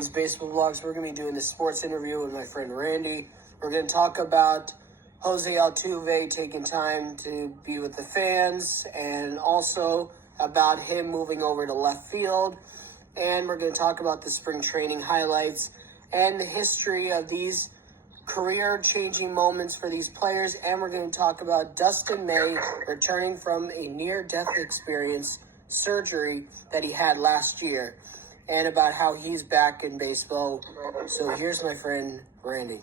Ryan's Baseball Vlogs. We're going to be doing the sports interview with my friend Randy. We're going to talk about Jose Altuve taking time to be with the fans, and also about him moving over to left field. And we're going to talk about the spring training highlights and the history of these career-changing moments for these players. And we're going to talk about Dustin May returning from a near-death experience, surgery that he had last year, and about how he's back in baseball. So here's my friend Randy.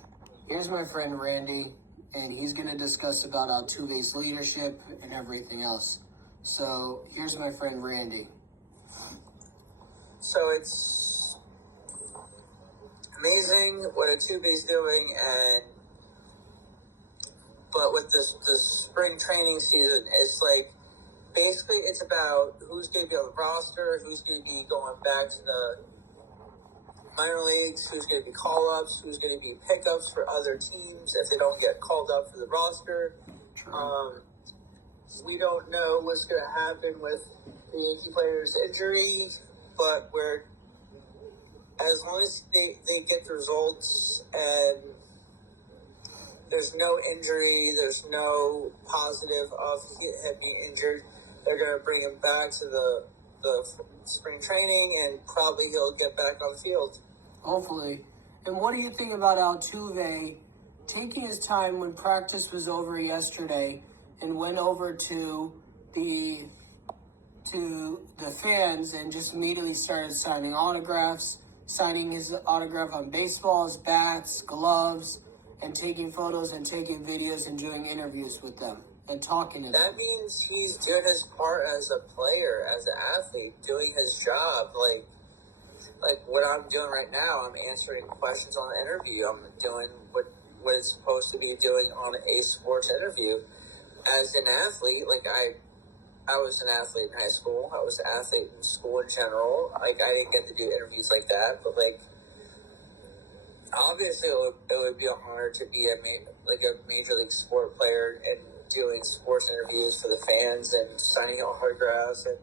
And he's going to discuss about Altuve's leadership and everything else. So here's my friend Randy. So it's amazing what Altuve's doing, but with the spring training season, it's like basically it's about who's going to be on the roster, who's going to be going back to the minor leagues, who's going to be call-ups, who's going to be pickups for other teams if they don't get called up for the roster. We don't know what's going to happen with the Yankee players' injury, but as long as they get the results and there's no injury, there's no positive of him being injured, they're going to bring him back to the spring training, and probably he'll get back on the field. Hopefully. And what do you think about Altuve taking his time when practice was over yesterday and went over to the fans and just immediately started signing autographs, signing his autograph on baseballs, bats, gloves, and taking photos and taking videos and doing interviews with them and talking to them? That means he's doing his part as a player, as an athlete, doing his job. Like what I'm doing right now, I'm answering questions on the interview. I'm doing what it's supposed to be doing on a sports interview. As an athlete, I was an athlete in high school. I was an athlete in school in general. I didn't get to do interviews like that, but obviously it would be an honor to be a major league sport player and doing sports interviews for the fans and signing autographs and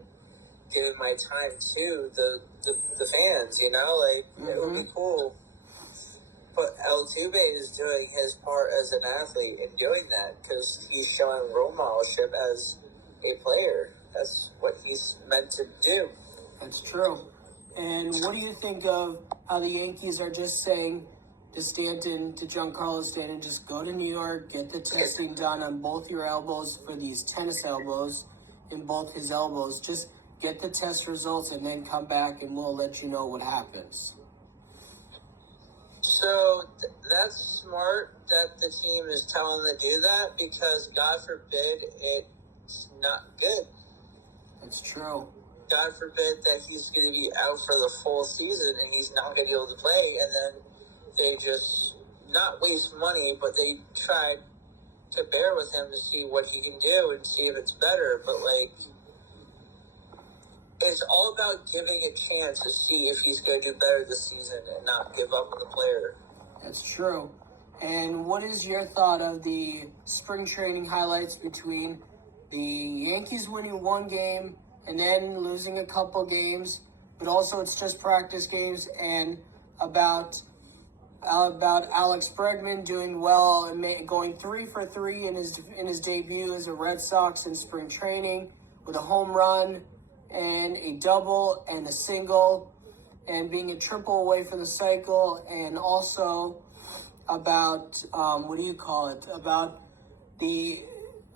giving my time to the fans, It would be cool. But Altuve is doing his part as an athlete in doing that because he's showing role modelship as a player. That's what he's meant to do. That's true. And what do you think of how the Yankees are just saying to Giancarlo Stanton, just go to New York, get the testing done on both your elbows for these tennis elbows, in both his elbows. Just get the test results and then come back and we'll let you know what happens. So that's smart that the team is telling him to do that, because God forbid it's not good. That's true. God forbid that he's going to be out for the full season and he's not going to be able to play, and then they just not waste money, but they try to bear with him to see what he can do and see if it's better. But it's all about giving a chance to see if he's going to do better this season and not give up on the player. That's true. And what is your thought of the spring training highlights between the Yankees winning one game and then losing a couple games, but also it's just practice games, and about Alex Bregman doing well and going 3 for 3 in his debut as a Red Sox in spring training with a home run and a double and a single, and being a triple away from the cycle, and also about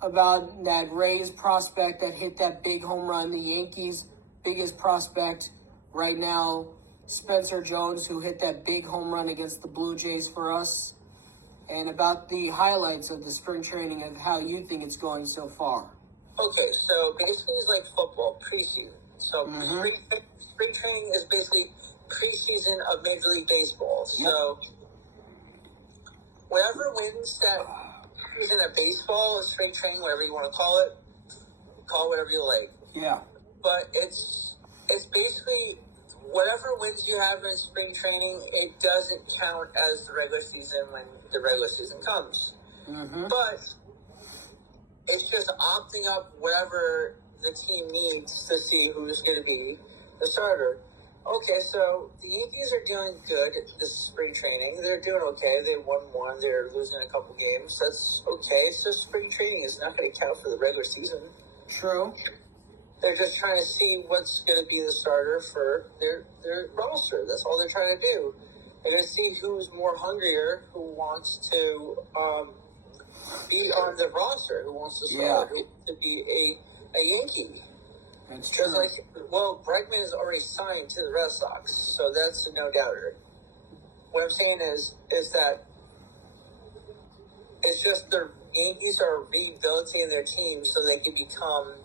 about that Rays prospect that hit that big home run, the Yankees' biggest prospect right now, Spencer Jones, who hit that big home run against the Blue Jays for us, and about the highlights of the spring training of how you think it's going so far. Okay, so basically it's like football, preseason. So spring training is basically preseason of Major League Baseball. So whoever wins that season of baseball, spring training, whatever you want to call it whatever you like. Yeah. But it's basically whatever wins you have in spring training, it doesn't count as the regular season when the regular season comes. Mm-hmm. But it's just opting up whatever the team needs to see who's going to be the starter. okay, so the Yankees are doing good this spring training. They're doing okay. They won one. They're losing a couple games. That's okay. It's just spring training. It's not going to count for the regular season. True. They're just trying to see what's going to be the starter for their roster. That's all they're trying to do. They're going to see who's more hungrier, who wants to be on the roster, who wants to start, who wants to be a Yankee. That's true. Bregman is already signed to the Red Sox, so that's a no-doubter. What I'm saying is that it's just the Yankees are rehabilitating their team so they can become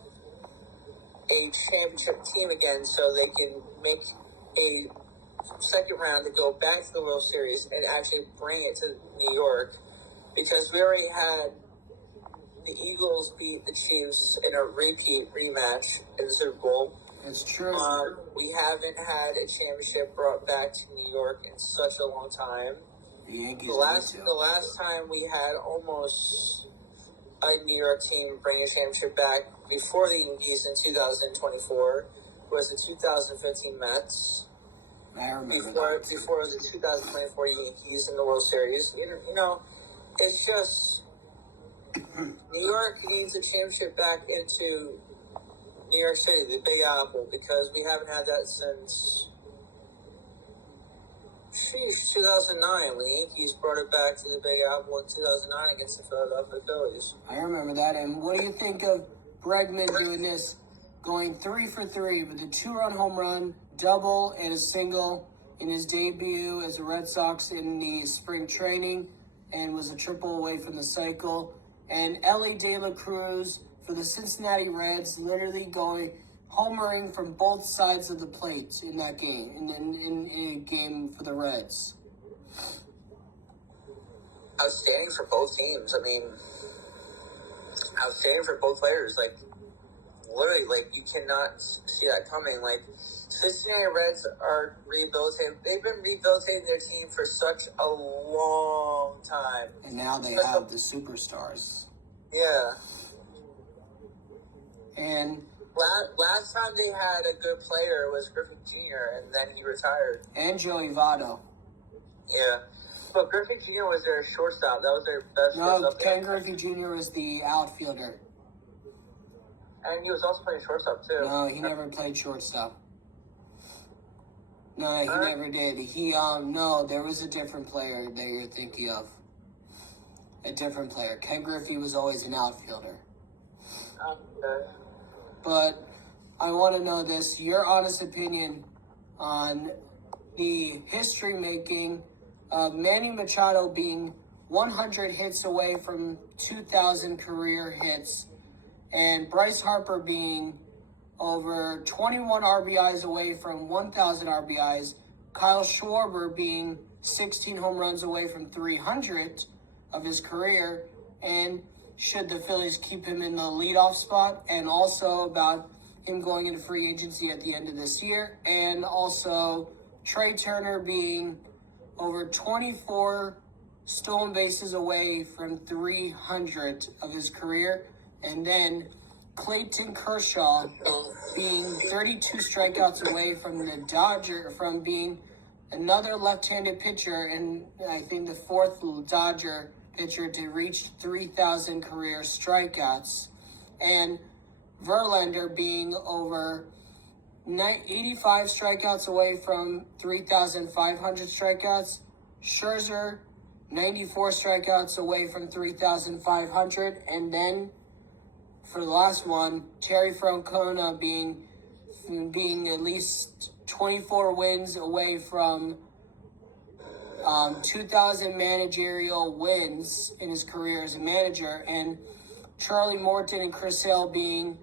a championship team again, so they can make a second round to go back to the World Series and actually bring it to New York, because we already had the Eagles beat the Chiefs in a repeat rematch in the Super Bowl. It's true. We haven't had a championship brought back to New York in such a long time. The Yankees. The last time we had almost a New York team bring a championship back before the Yankees in 2024 was the 2015 Mets. I remember before the 2024 Yankees in the World Series. You know, it's just New York needs a championship back into New York City, the Big Apple, because we haven't had that since 2009, when the Yankees brought it back to the Big Apple in 2009 against the Philadelphia Phillies. I remember that. And what do you think of Bregman doing this, going 3 for 3 with a 2-run home run, double, and a single in his debut as a Red Sox in the spring training, and was a triple away from the cycle? And Ellie De La Cruz for the Cincinnati Reds, literally homering from both sides of the plate in that game, in a game for the Reds. Outstanding for both teams. I mean, outstanding for both players. Like, literally, like, you cannot see that coming. Like, Cincinnati Reds are rehabilitating. They've been rehabilitating their team for such a long time. And now they have the superstars. Yeah. And last time they had a good player was Griffin Jr., and then he retired. And Joey Votto. Yeah. But Griffin Jr. was their shortstop. That was their best shortstop. No, Ken Griffey Jr. was the outfielder. And he was also playing shortstop, too. No, he never played shortstop. No, he never did. No, there was a different player that you're thinking of. A different player. Ken Griffey was always an outfielder. Okay. But I want to know this, your honest opinion on the history-making of Manny Machado being 100 hits away from 2,000 career hits, and Bryce Harper being over 21 RBIs away from 1,000 RBIs, Kyle Schwarber being 16 home runs away from 300 of his career, and should the Phillies keep him in the leadoff spot, and also about him going into free agency at the end of this year, and also Trey Turner being over 24 stolen bases away from 300 of his career, and then Clayton Kershaw being 32 strikeouts away from being another left-handed pitcher, and I think the fourth Dodger pitcher to reach 3,000 career strikeouts, and Verlander being over 85 strikeouts away from 3,500 strikeouts, Scherzer 94 strikeouts away from 3,500, and then for the last one, Terry Francona being at least 24 wins away from 2,000 managerial wins in his career as a manager, and Charlie Morton and Chris Hale being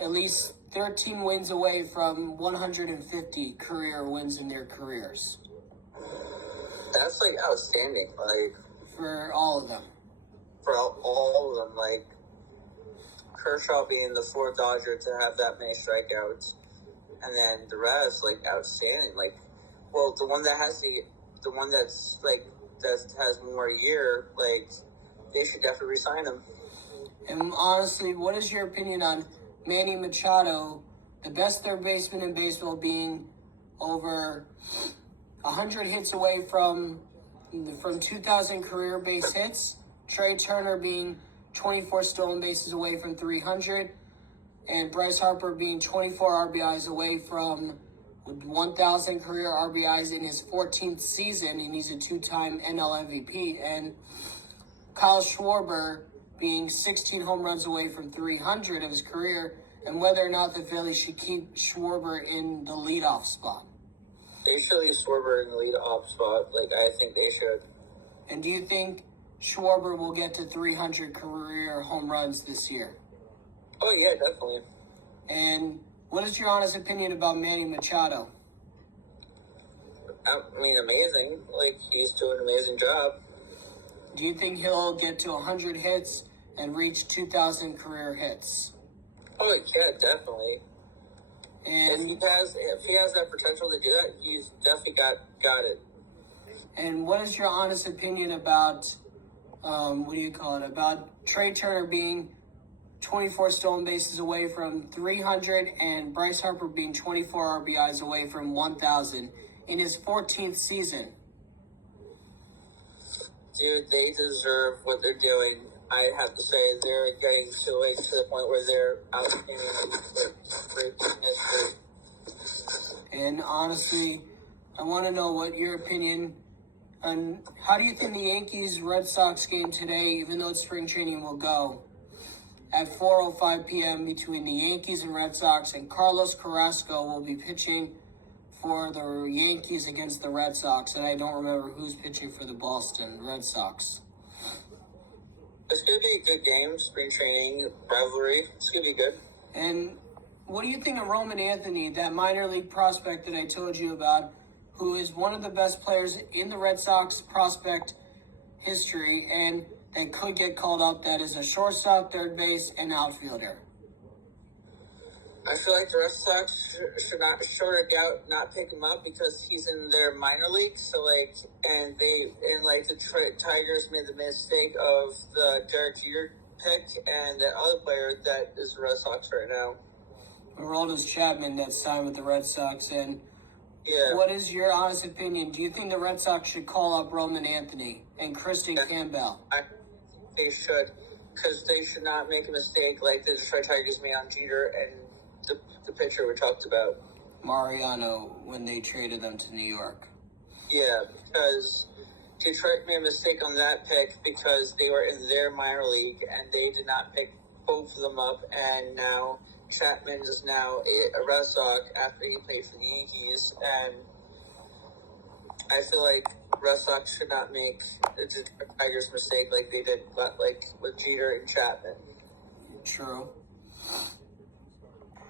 at least 13 wins away from 150 career wins in their careers. That's, like, outstanding. Like, for all of them. For all of them. Like, Kershaw being the fourth Dodger to have that many strikeouts. And then the rest, like, outstanding. Like, well, the one that's, like, that has more year, like, they should definitely re-sign him. And honestly, what is your opinion on Manny Machado, the best third baseman in baseball, being over 100 hits away from 2,000 career base hits. Trey Turner being 24 stolen bases away from 300. And Bryce Harper being 24 RBIs away from 1,000 career RBIs in his 14th season, and he's a two-time NL MVP. And Kyle Schwarber being 16 home runs away from 300 of his career, and whether or not the Phillies should keep Schwarber in the leadoff spot. They should leave Schwarber in the leadoff spot. I think they should. And do you think Schwarber will get to 300 career home runs this year? Oh, yeah, definitely. And what is your honest opinion about Manny Machado? I mean, amazing. He's doing an amazing job. Do you think he'll get to 100 hits and reach 2,000 career hits? Oh, yeah, definitely. And if he has that potential to do that, he's definitely got it. And what is your honest opinion about, about Trey Turner being 24 stolen bases away from 300 and Bryce Harper being 24 RBIs away from 1,000 in his 14th season? Dude, they deserve what they're doing. I have to say, they're getting to the point where they're outstanding for history. And honestly, I want to know what your opinion on how do you think the Yankees-Red Sox game today, even though it's spring training, will go at 4:05 p.m. between the Yankees and Red Sox, and Carlos Carrasco will be pitching for the Yankees against the Red Sox, and I don't remember who's pitching for the Boston Red Sox. It's going to be a good game, spring training, rivalry. It's going to be good. And what do you think of Roman Anthony, that minor league prospect that I told you about, who is one of the best players in the Red Sox prospect history, and that could get called up, that is a shortstop, third base, and outfielder? I feel like the Red Sox should not not pick him up because he's in their minor league. So the Detroit Tigers made the mistake of the Derek Jeter pick and the other player that is the Red Sox right now. Aroldis Chapman that signed with the Red Sox. And yeah. What is your honest opinion? Do you think the Red Sox should call up Roman Anthony and Kristen Campbell? I think they should, because they should not make a mistake like the Detroit Tigers made on Jeter and the pitcher we talked about, Mariano, when they traded them to New York. Yeah, because Detroit made a mistake on that pick because they were in their minor league and they did not pick both of them up, and now Chapman is now a Red Sox after he played for the Yankees, and I feel like Red Sox should not make the Tigers mistake like they did with Jeter and Chapman. True.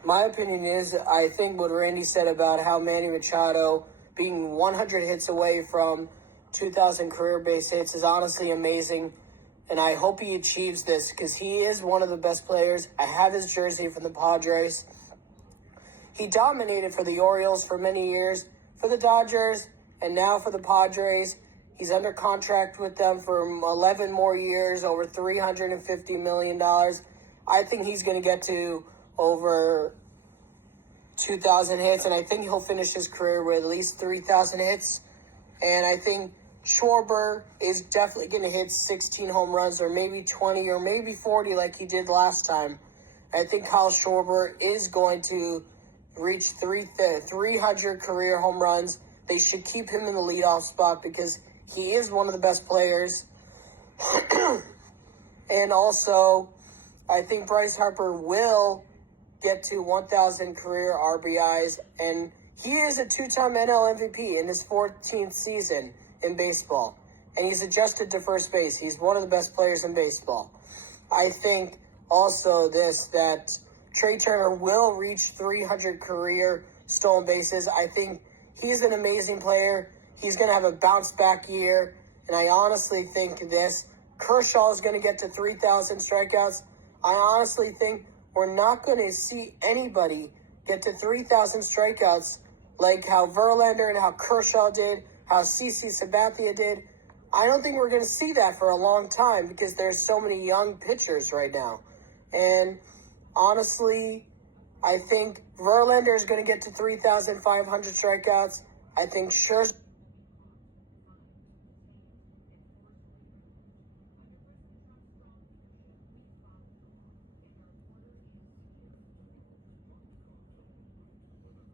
My opinion is, I think what Randy said about how Manny Machado being 100 hits away from 2,000 career base hits is honestly amazing. And I hope he achieves this because he is one of the best players. I have his jersey from the Padres. He dominated for the Orioles for many years, for the Dodgers, and now for the Padres. He's under contract with them for 11 more years, over $350 million. I think he's going to get to over 2,000 hits, and I think he'll finish his career with at least 3,000 hits. And I think Schwarber is definitely going to hit 16 home runs, or maybe 20, or maybe 40 like he did last time. I think Kyle Schwarber is going to reach 300 career home runs. They should keep him in the leadoff spot because he is one of the best players. And also, I think Bryce Harper will get to 1,000 career RBIs, and he is a two-time NL MVP in his 14th season in baseball, and he's adjusted to first base. He's one of the best players in baseball. I think also that Trey Turner will reach 300 career stolen bases. I think he's an amazing player. He's going to have a bounce-back year, and I honestly think Kershaw is going to get to 3,000 strikeouts. I honestly think we're not going to see anybody get to 3,000 strikeouts like how Verlander and how Kershaw did, how CC Sabathia did. I don't think we're going to see that for a long time because there's so many young pitchers right now. And honestly, I think Verlander is going to get to 3,500 strikeouts. I think Scherzer